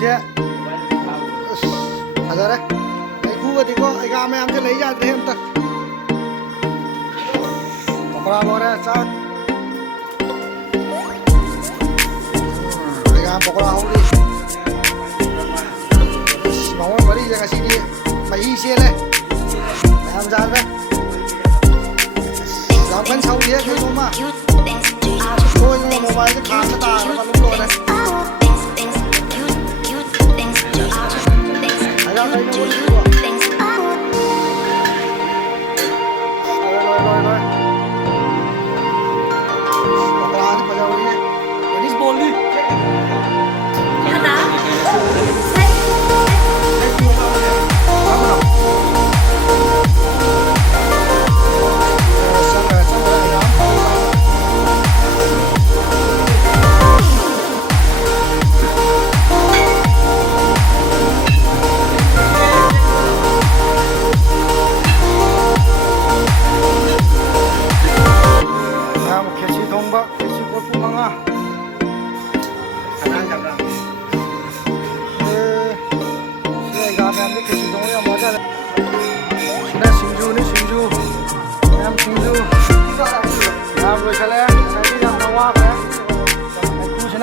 से फजरे खूबी को मैम से ले जाते हैं तक पकड़ा लो रहा चाक पकड़ा हो रही मौन बड़ी जगह सीधी मही से ले मैम जा रहे làm bánh sâu thế thôi mà thôi nhưng mà mobile cái khám cái tà nó còn lúc rồi này hãy ra đây nó muốn đi rồi rồi bỏ qua thì phải đâu đi tennis ball đi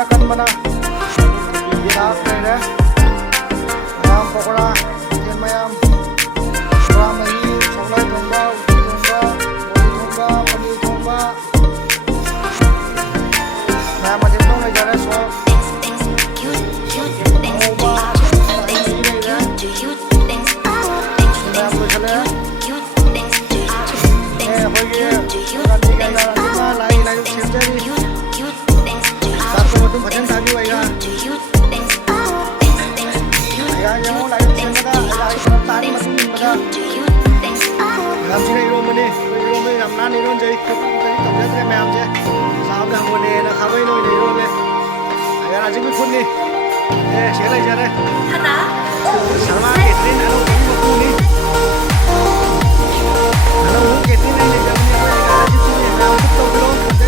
kan mana dia apa ni? Mayam pokora, dia mayam orang ini solai domba, pani domba. Mayam macam tu ni jadi so. Mayam boleh lah. Pergi nanti kita lain cerita ni. तुम भजन साधु आएगा yang mau lain macam mana lain tarik masuk ni mana làm gì này luôn mình đi làm nan đi luôn chơi cái tổng nhất cái mèo chứ sao làm một đề là khá với nơi này luôn đi cái là chính phun đi đây chế này chưa đây sáng mai kẹt lên ăn uống một tu đi ăn uống kẹt lên này để mình cái là chính phun để làm tiếp tục luôn cái đi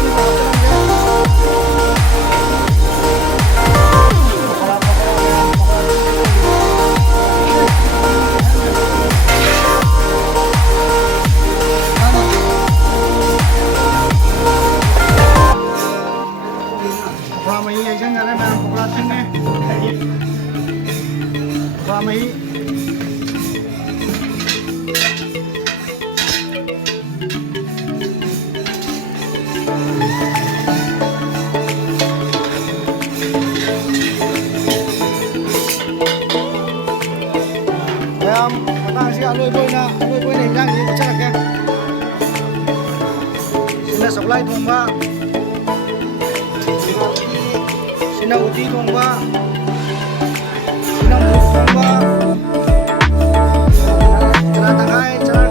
vào Mấy đang sẽ nuôi bơi này đang gì chắc là cái xin là sọc lai thùng ba xin là uti thùng ba xin là một thùng ba cara tangai cara